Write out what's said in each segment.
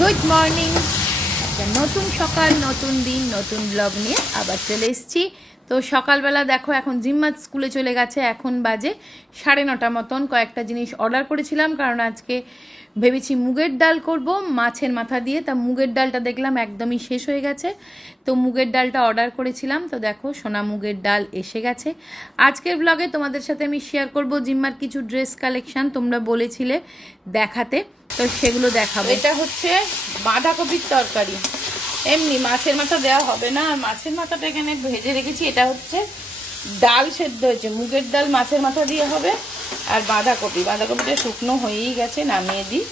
Good morning. একটা নতুন সকাল, নতুন দিন, নতুন ব্লগ নিয়ে আবার চলে এসেছি। তো সকালবেলা দেখো এখন জিম্মাত স্কুলে চলে গেছে, এখন বাজে 9:30 মতন। কয়েকটা জিনিস অর্ডার করেছিলাম কারণ আজকে ভেবেছি মুগের ডাল করব মাছের মাথা দিয়ে। তা মুগের ডালটা দেখলাম একদমই শেষ হয়ে গেছে, তো মুগের ডালটা অর্ডার করেছিলাম। তো দেখো সোনা মুগের ডাল এসে গেছে। আজকের ব্লগে তোমাদের সাথে আমি শেয়ার করব জিম্মার কিছু ড্রেস কালেকশন, তোমরা বলেছিলে দেখাতে, তো সেগুলো দেখাবো। এটা হচ্ছে বাঁধাকপির তরকারি, এমনি মাছের মাথা দেওয়া হবে না। আর মাছের মাথাটা এখানে ভেজে রেখেছি। এটা হচ্ছে ডাল সেদ্ধ হয়েছে, মুগের ডাল মাছের মাথা দিয়ে হবে। আর বাঁধাকপিটা শুকনো হয়েই গেছে, নামিয়ে দিই।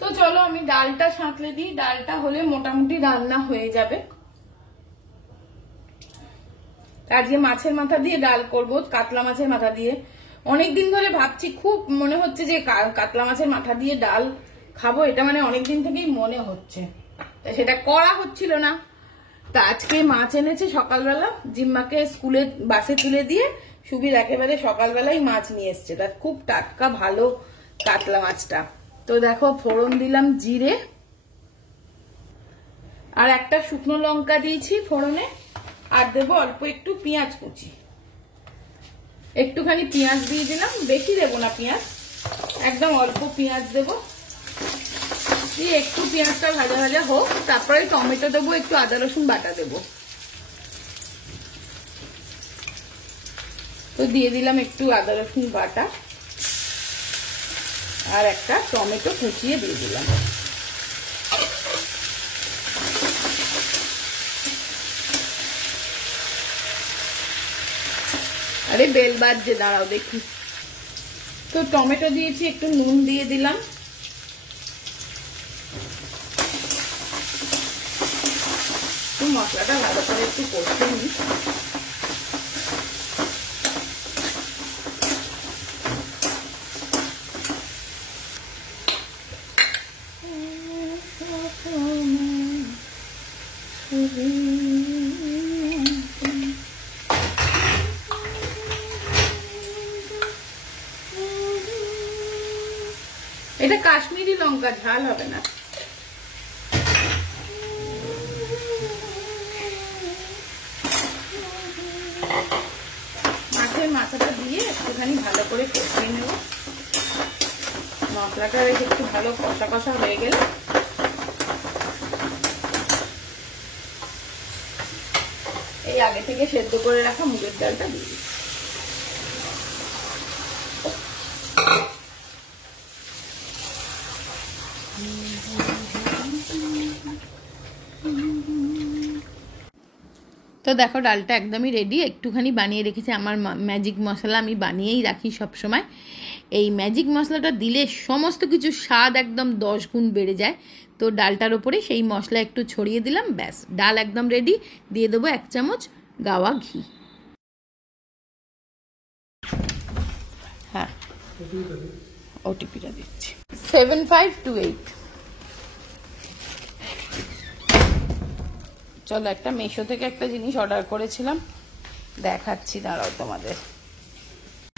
তো চলো আমি ডালটা সাঁতলে দিই, ডালটা হলে মোটামুটি রান্না হয়ে যাবে। আজকে মাছের মাথা দিয়ে ডাল করব, কাতলা মাছের মাথা দিয়ে। অনেকদিন ধরে ভাবছি, খুব মনে হচ্ছে যে কাতলা মাছের মাথা দিয়ে ডাল খাবো, এটা মানে অনেকদিন থেকেই মনে হচ্ছে, তা সেটা করা হচ্ছিল না। তা আজকে মাছ এনেছে সকালবেলা, জিম্মাকে স্কুলে বাসে তুলে দিয়ে সুবির একেবারে সকালবেলাই মাছ নিয়ে এসছে। তা খুব টাটকা ভালো কাতলা মাছটা। তো দেখো ফোড়ন দিলাম জিরে, আর একটা শুকনো লঙ্কা দিয়েছি ফোড়নে, আর দেবো অল্প একটু পেঁয়াজ কুচি। একটুখানি পেঁয়াজ দিয়ে দিলাম, বেশি দেবো না পেঁয়াজ, একদম অল্প পেঁয়াজ দেবো। দিয়ে একটু পেঁয়াজটা ভাজা ভাজা হোক, তারপরে টমেটো দেবো, একটু আদা রসুন বাটা দেবো। তো দিয়ে দিলাম একটু আদা রসুন বাটা, আর একটা টমেটো কুচিয়ে দিয়ে দিলাম। আরে বেল বাজছে, দাঁড়াও দেখি। তো টমেটো দিয়েছি, একটু নুন দিয়ে দিলাম। মশলাটা ভালো করে একটু কষে নিই। এটা কাশ্মীরি লঙ্কা, ঝাল হবে না। মাছের মাথাটা দিয়ে একটুখানি ভালো করে কষিয়ে নেব। মশলাটা রেখে একটু ভালো কষা কষা হয়ে গেলে এই আগে থেকে সেদ্ধ করে রাখা মুগের ডালটা দিয়ে দিই। তো দেখো ডালটা একদমই রেডি, একটুখানি বানিয়ে রেখেছি। আমার ম্যাজিক মশলা আমি বানিয়েই রাখি সব সময়। এই ম্যাজিক মশলাটা দিলে সমস্ত কিছু স্বাদ একদম 10 গুণ বেড়ে যায়। তো ডালটার ওপরে সেই মশলা একটু ছড়িয়ে দিলাম, ব্যাস ডাল একদম রেডি। দিয়ে দেবো 1 চামচ গাওয়া ঘি। হ্যাঁ, ওটিপিটা দিচ্ছি 7528। চলো একটা মিশো থেকে একটা জিনিস অর্ডার করেছিলাম, দেখাচ্ছি, দাঁড়াও তোমাদের।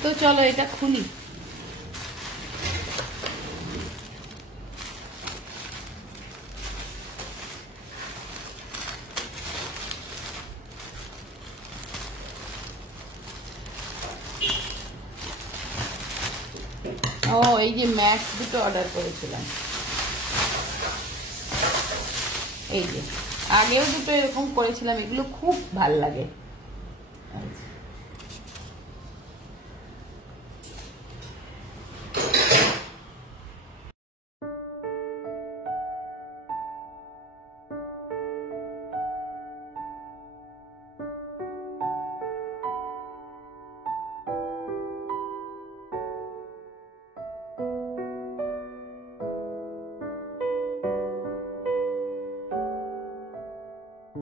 তো চলো এটা খুলি। ও এই যে ম্যাক্স দুটো অর্ডার করেছিলাম, এই যে আগেও দুটো এরকম করেছিলাম, এগুলো খুব ভাল লাগে।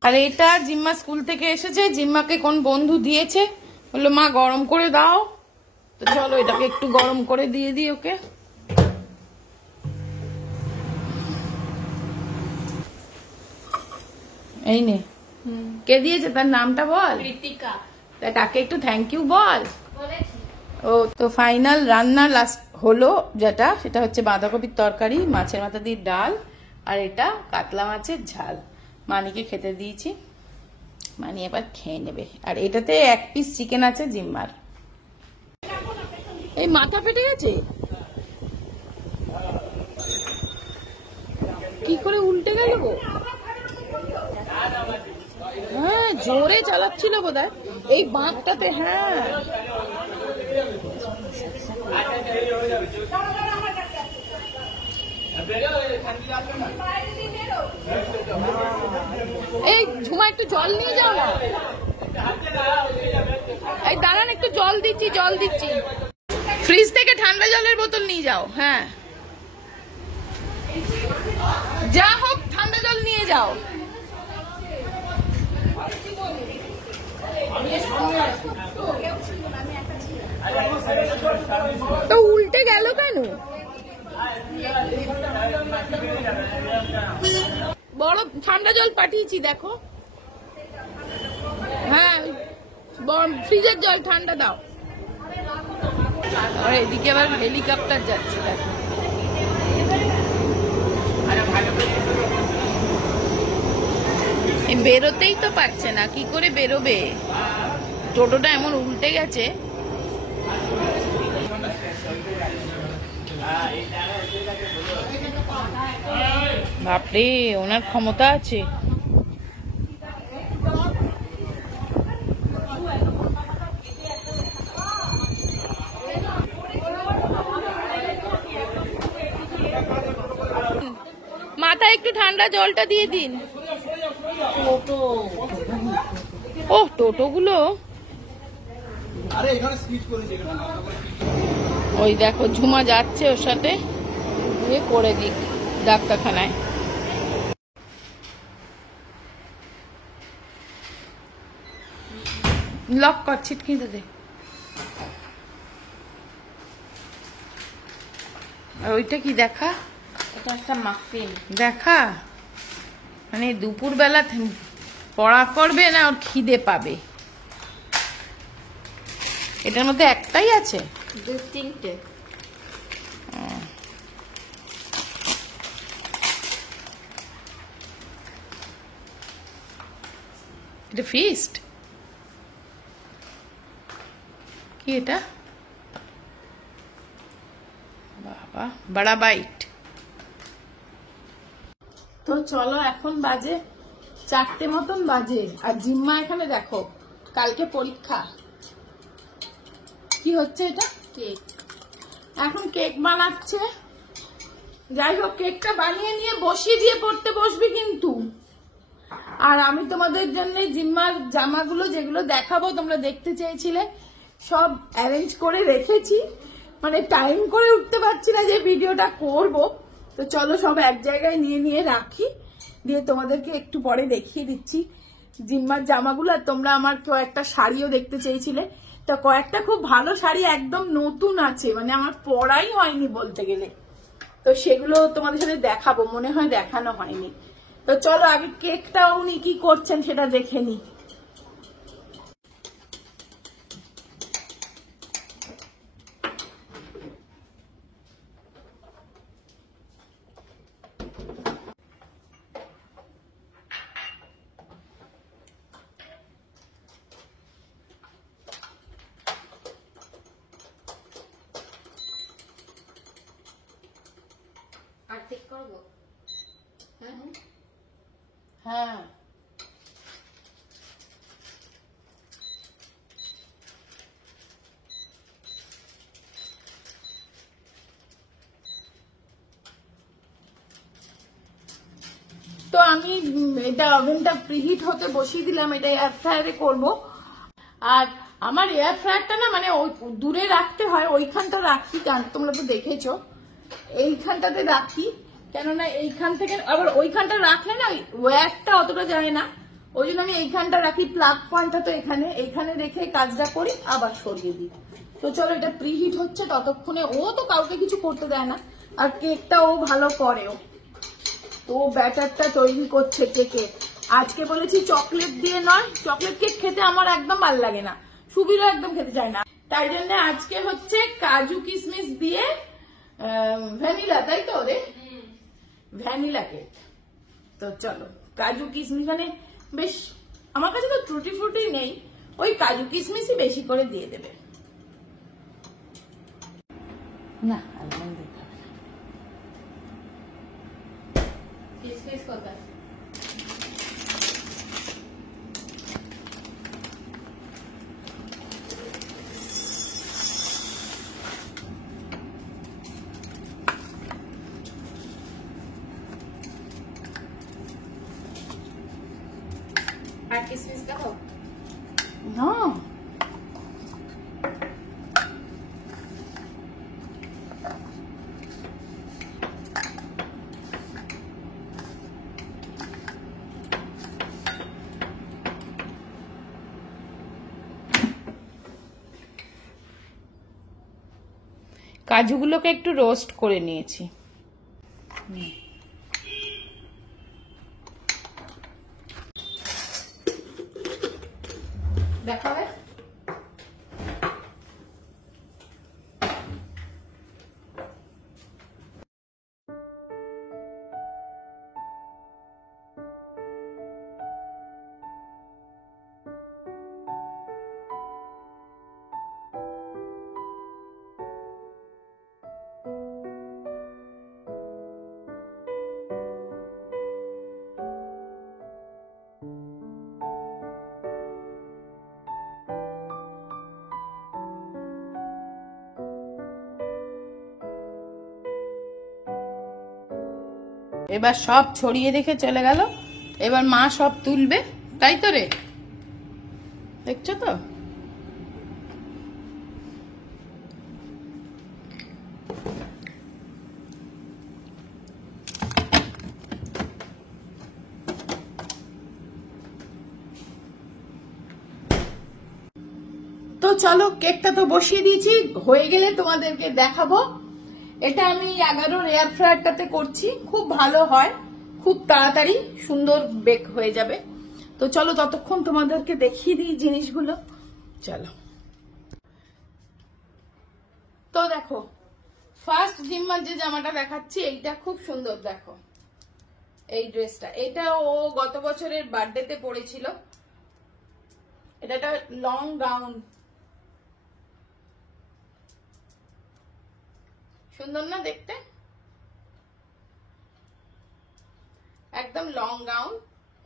আর এটা জিম্মা স্কুল থেকে এসেছে, জিম্মাকে কোন বন্ধু দিয়েছে, বললো মা গরম করে দাও। তো চলো এটাকে একটু গরম করে দিয়ে দিই ওকে। এই নে, কে দিয়েছে তার নামটা বল। ঋতিকা। তাকে একটু থ্যাংক ইউ বল। ও তো ফাইনাল রান্না লাস্ট হলো যেটা, সেটা হচ্ছে বাঁধাকপির তরকারি, মাছের মাথা দিয়ে ডাল, আর এটা কাতলা মাছের ঝাল। মানিকে খেতে দিয়েছি, মানি এবার খেয়ে নেবে। আর এটাতে 1 পিস চিকেন আছে জিম্মার। এই মাথা ফেটে গেছে, কি করে উল্টে গেল গো? হ্যাঁ, জোরে চালাচ্ছিল বোধহয় এই বাঁকটাতে। হ্যাঁ, এই ঝুমা একটু জল নিয়ে যাও না। এই দাঁড়ান, একটু জল দিচ্ছি। ফ্রিজ থেকে ঠান্ডা জলের বোতল নিয়ে যাও। হ্যাঁ, যা হোক ঠান্ডা জল নিয়ে যাও। তো উল্টে গেল কেন? বড় ঠান্ডা জল পাঠিয়েছি দেখো। হ্যাঁ, ফ্রিজের জল ঠান্ডা দাও। আর এদিকে আবার হেলিকপ্টার যাচ্ছে দেখো। বেরোতেই তো পারছে না, কি করে বেরোবে? টোটোটা এমন উল্টে গেছে। বাপরে, ওনার ক্ষমতা আছে। মাথায় একটু ঠান্ডা জলটা দিয়ে দিন। ও টোটোগুলো, ওই দেখো ঝুমা যাচ্ছে ওর সাথে, করে দিক ডাক্তারখানায়। লক কর, ছিটকে দে। ওইটা কি দেখা? এটা একটা মাফিন দেখা। মানে দুপুর বেলা পড়া করবে না, ওর খিদে পাবে। এটার মধ্যে একটাই আছে? 2-3টে। এটা ফিস্ট কি? এটা বাবা, বড়া বাইট। তো চলো, এখন বাজে 4টে মতন বাজে। আর জিম্মা এখানে দেখো, কালকে পরীক্ষা। কি হচ্ছে এটা? কেক। এখন কেক বানাচ্ছে। যাই হোক, কেকটা বানিয়ে নিয়ে বসিয়ে দিয়ে পড়তে বসবি কিন্তু। আর আমি তোমাদের জন্য জিম্মার জামাগুলো যেগুলো দেখাবো, তোমরা দেখতে চেয়েছিলে, সব অ্যারেঞ্জ করে রেখেছি। মানে টাইম করে উঠতে পারছি না যে ভিডিওটা করব। তো চলো সব এক জায়গায় নিয়ে রাখি, দিয়ে তোমাদেরকে একটু পরে দেখিয়ে দিচ্ছি জিম্মার জামাগুলো। আর তোমরা আমার কয়েকটা শাড়িও দেখতে চেয়েছিলে, তো কয়েকটা খুব ভালো শাড়ি একদম নতুন আছে, মানে আমার পরাই হয়নি বলতে গেলে। তো সেগুলো তোমাদের সাথে দেখাবো, মনে হয় দেখানো হয়নি। তো চলো আগে কেকটা উনি কি করছেন সেটা দেখে নি। আর ঠিক করবো? হ্যাঁ, তো আমি এটা ওভেনটা প্রিহিট হতে বসিয়ে দিলাম। এটা এয়ার ফ্রায়ারে করবো। আর আমার এয়ার ফ্রায়ারটা না, মানে দূরে রাখতে হয়, ওইখানটা রাখি, তোমরা তো দেখেছো, এইখানটাতে রাখি। কেননা এইখান থেকে আবার ওইখানটা রাখলে না ওয়্যারটা অতটা যায় না, ওই জন্য আমি এইখানটা রাখি। প্লাগ পয়েন্টটা তো এইখানে রেখে কাজটা করি, আবার সরিয়ে দিই। তো চলো, এটা প্রিহিট হচ্ছে, ততক্ষণে ও তো কাউকে কিছু করতে দেয় না। আর কেকটা ও ভালো করেও, তো ব্যাটারটা তৈরি করছে কেকে। আজকে বলেছি চকলেট দিয়ে নয়, চকলেট কেক খেতে আমার একদম ভালো লাগে না, সুবিরও একদম খেতে চায় না। তাই জন্য আজকে হচ্ছে কাজু কিশমিশ দিয়ে ভ্যানিলা, তাই তো রে? Vanilla cake. তো চলো কাজু কিশমিশ মানে বেশ, আমার কাছে তো টুটি ফ্রুটি নেই, ওই কাজু কিশমিশই বেশি করে দিয়ে দেবে। না আলমন্ড দিতে হবে না। কিসমিস কোথায়? আর কিসমিস দাও না, কাজুগুলোকে একটু রোস্ট করে নিয়েছি। দেখাবে? এবার সব ছড়িয়ে রেখে চলে গেল, এবার মা সব তুলবে, তাই তো রে? দেখছো তো? তো চলো কেকটা তো বসিয়ে দিয়েছি, হয়ে গেলে তোমাদেরকে দেখাবো। এটা আমি 11 এয়ার ফ্রায়ারটাতে করছি, খুব ভালো হয়, খুব তাড়াতাড়ি সুন্দর বেক হয়ে যাবে। তো চলো ততক্ষণ তোমাদেরকে দেখিয়ে দিই জিনিসগুলো, চলো। তো দেখো ফার্স্ট জিম্মার যে জামাটা দেখাচ্ছি, এইটা খুব সুন্দর, দেখো এই ড্রেসটা, এটা ও গত বছরের বার্থডেতে পরেছিল। এটা একটা লং গাউন, সুন্দর না দেখতে? একদম লং গাউন,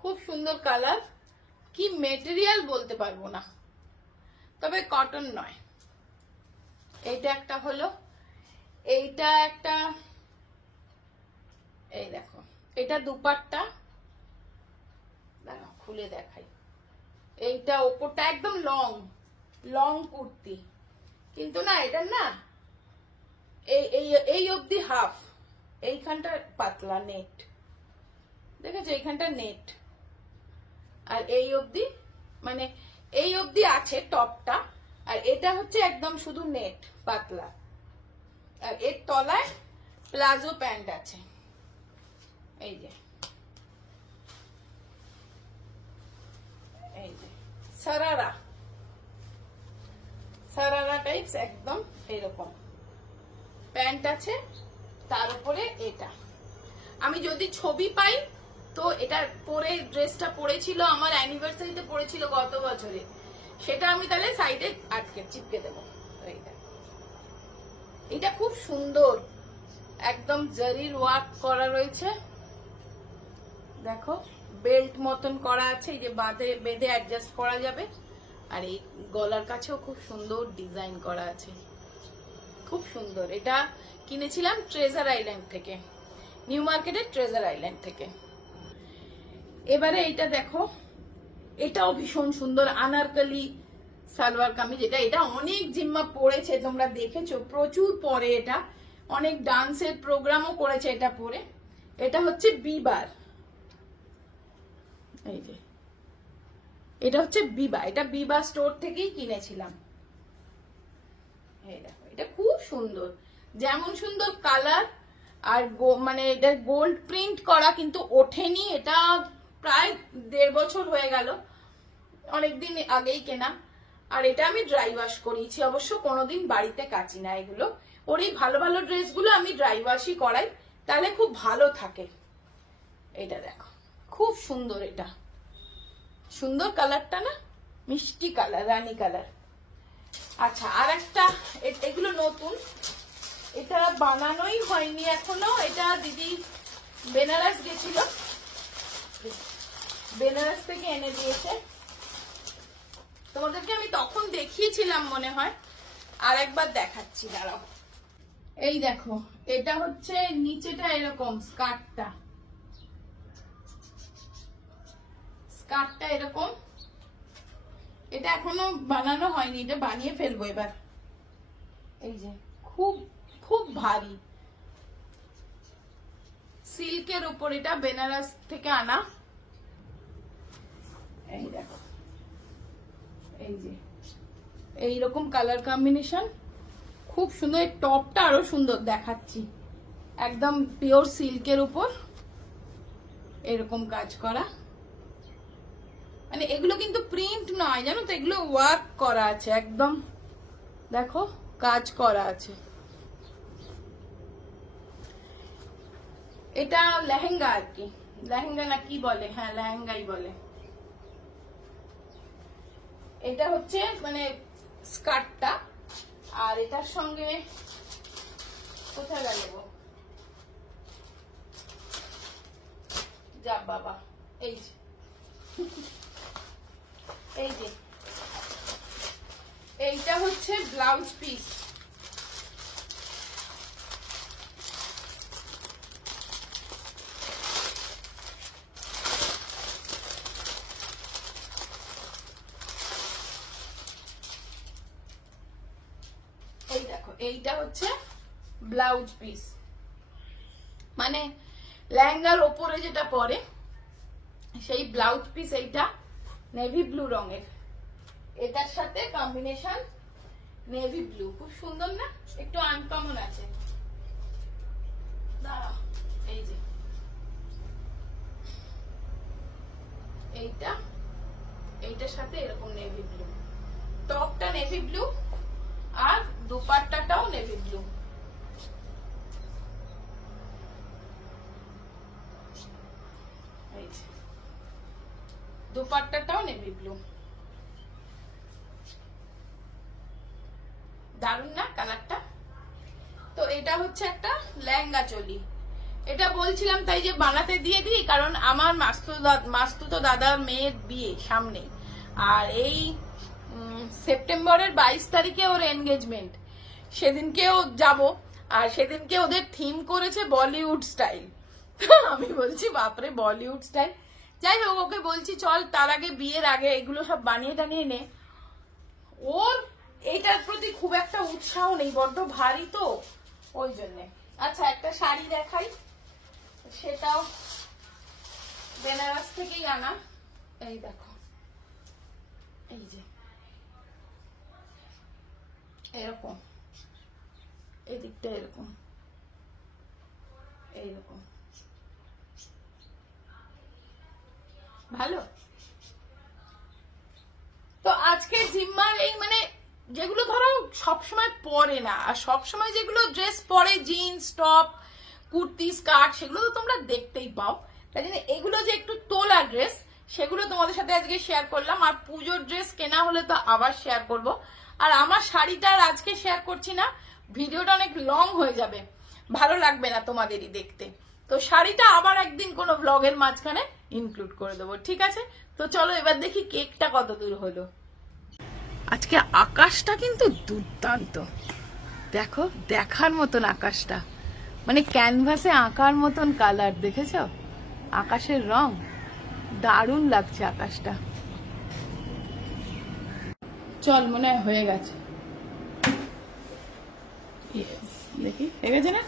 খুব সুন্দর কালার, কি মেটেরিয়াল বলতে পারবো না, তবে কটন নয়। এইটা একটা হলো, এইটা একটা, এই দেখো এটা দুপাট্টা, দেখো খুলে দেখাই। এইটা ওপরটা একদম লং লং কুর্তি, কিন্তু না এটা না এই অবধি হাফ, এইখানটা পাতলা নেট, দেখেছো এইখানটা নেট, আর এই অবধি মানে এই অবধি আছে টপটা, আর এটা হচ্ছে একদম শুধু নেট পাতলা, আর এর তলায় প্লাজো প্যান্ট আছে, এই যে এই যে সারারা সারারা টাইপস, একদম এরকম প্যান্ট আছে, তার উপরে এটা। আমি যদি ছবি পাই তো এটা পরে, ড্রেসটা পরেছিল আমার অ্যানিভার্সারিতে পরেছিল গত বছরে, সেটা আমি তাহলে সাইডে আটকে চিপকে দেবো। এটা খুব সুন্দর, একদম জারির ওয়ার্ক করা রয়েছে, দেখো বেল্ট মতন করা আছে, এই যে বেঁধে অ্যাডজাস্ট করা যাবে, আর এই গলার কাছেও খুব সুন্দর ডিজাইন করা আছে, খুব সুন্দর। এটা কিনেছিলাম ট্রেজার আইল্যান্ড থেকে, নিউ মার্কেটের ট্রেজার আইল্যান্ড থেকে। এবারে এইটা দেখো, এটাও ভীষণ সুন্দর, আনারকলি সালোয়ার কামিজ। এটা অনেক জিম্মা পরেছে, তোমরা দেখেছো, প্রচুর পরে, এটা অনেক ডান্সের প্রোগ্রামও করেছে এটা পরে। এটা হচ্ছে বিবার, এই যে এটা হচ্ছে বিবা, এটা বিবা স্টোর থেকেই কিনেছিলাম। এই দেখো এটা খুব সুন্দর, যেমন সুন্দর কালার, আর মানে এটা গোল্ড প্রিন্ট করা, কিন্তু ওঠেনি, এটা প্রায় 1.5 বছর হয়ে গেল, অনেকদিন আগেই কেনা। আর এটা আমি ড্রাই ওয়াশ করিয়েছি, অবশ্য কোনোদিন বাড়িতে কাচি না এগুলো। ওর এই ভালো ভালো ড্রেসগুলো আমি ড্রাই ওয়াশই করাই, তাহলে খুব ভালো থাকে। এটা দেখো খুব সুন্দর, এটা সুন্দর কালারটা না, মিষ্টি কালার, রানী কালার। আচ্ছা আর একটা, এগুলো নতুন, এটা বানানোই হয়নি এখনো। এটা দিদি বেনারস গেছিল, বেনারস থেকে এনে দিয়েছে। তোমাদেরকে আমি তখন দেখিয়েছিলাম মনে হয়, আর একবার দেখাচ্ছি, দাঁড়াও। এই দেখো, এটা হচ্ছে নিচেটা এরকম, স্কার্টটা এরকম। এটা এখনো বানানো হয়নি, এটা বানিয়ে ফেলবো এবার। এই যে খুব খুব ভারী সিল্কের উপর, এটা বেনারস থেকে আনা। এই দেখো, এই যে এইরকম কালার কম্বিনেশন, খুব সুন্দর। এই টপটা আরো সুন্দর দেখাচ্ছি, একদম পিওর সিল্কের উপর এরকম কাজ করা। মানে এগুলো কিন্তু প্রিন্ট নয়, জানো তো, এগুলো ওয়ার্ক করা আছে একদম, দেখো কাজ করা আছে। এটা লেহেঙ্গা আর কি, লেহেঙ্গা না কি বলে, হ্যাঁ লেহেঙ্গাই বলে। এটা হচ্ছে মানে স্কার্টটা, আর এটার সঙ্গে কোথায় গেল যা বাবা, এই যে এই যে এইটা হচ্ছে ব্লাউজ পিস। এই দেখো, এইটা হচ্ছে ব্লাউজ পিস, মানে লেহেঙ্গার ওপরে যেটা পরে সেই ব্লাউজ পিস। এইটা নেভি ব্লু রঙের, এটার সাথে কম্বিনেশন নেভি ব্লু, খুব সুন্দর না, একটু আনকমন আছে। দাঁড়াও, এই যে এইটা, এইটার সাথে এরকম নেভি ব্লু, টপটা নেভি ব্লু আর দুপাট্টাটাও নেভি ব্লু। এই যে দুপাট্টাটাও নেভি ব্লু, দারুন না কালারটা। তো এটা হচ্ছে একটা লেহেঙ্গা চলি। এটা বলছিলাম তাই যে বানাতে দিয়ে দিই, কারণ আমার মাস্তুতো দাদার মেয়ের বিয়ে সামনে, আর এই সেপ্টেম্বরের 22 তারিখে ওর এনগেজমেন্ট, সেদিনকেও যাব। আর সেদিনকে ওদের থিম করেছে বলিউড স্টাইল। আমি বলছি বাপরে বলিউড স্টাইল, যাই হোক ওকে বলছি চল তার আগে, বিয়ের আগে এগুলো সব বানিয়ে টানিয়ে নে। ওর এইটার প্রতি খুব একটা উৎসাহ নেই, বড্ড ভারী তো ওই জন্যে। আচ্ছা একটা শাড়ি দেখাই, সেটাও বেনারস থেকেই আনা। এই দেখো, এই যে এরকম, এই দিকটা এরকম, এইরকম ভালো। তো আজকে জিম্মার এই মানে যেগুলো ধরো সবসময় পরে না, আর সবসময় যেগুলো ড্রেস পরে, জিন্স টপ কুর্তি স্কার্ট, সেগুলো তো তোমরা দেখতেই পাও। তাই জন্য এগুলো যে একটু তোলা ড্রেস, সেগুলো তোমাদের সাথে আজকে শেয়ার করলাম। আর পুজোর ড্রেস কেনা হলে তো আবার শেয়ার করব। আর আমার শাড়িটা আর আজকে শেয়ার করছি না, ভিডিওটা অনেক লং হয়ে যাবে, ভালো লাগবে না তোমাদেরই দেখতে। তো শাড়িটা আবার একদিন কোনো ব্লগের মাঝখানে ইনক্লুড করে দেবো, ঠিক আছে? তো চলো এবার দেখি কেকটা কত দূর হলো। আজকে আকাশটা কিন্তু দুর্দান্ত, দেখো দেখার মতন আকাশটা, মানে ক্যানভাসে আঁকার মতন কালার, দেখেছো আকাশের রং, দারুণ লাগছে আকাশটা। চল মনে হয় হয়ে গেছে, দেখি হয়ে গেছে না?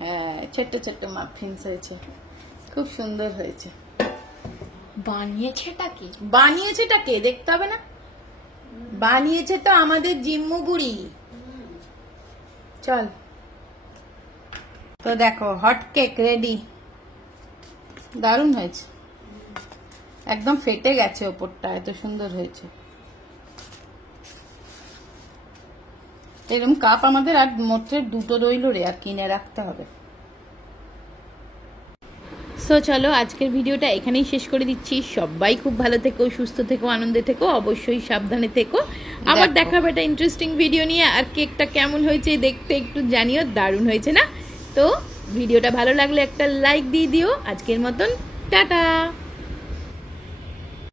হ্যাঁ, ছোট্ট ছোট্ট মাফিনস হয়েছে, খুব সুন্দর হয়েছে। বানিয়েছেটা কি? বানিয়েছেটা কে দেখতে হবে না? বানিয়েছে তো আমাদের জিম্মু বুড়ি। চল, তো দেখো হট কেক রেডি, দারুণ হয়েছে, একদম ফেটে গেছে ওপরটা, এত সুন্দর হয়েছে। এরকম কাপ আমাদের আর মাত্র দুটো রইল রে, আর কিনে রাখতে হবে। সো চলো আজকের ভিডিওটা এখানেই শেষ করে দিচ্ছি। সবাই খুব ভালো থেকো, সুস্থ থেকো, আনন্দে থেকো, অবশ্যই সাবধানে থেকো। আবার দেখাবো একটা ইন্টারেস্টিং ভিডিও নিয়ে। আর কেকটা কেমন হয়েছে দেখতে একটু জানিও, দারুণ হয়েছে না? তো ভিডিওটা ভালো লাগলে একটা লাইক দিয়ে দিও। আজকের মতন টাটা।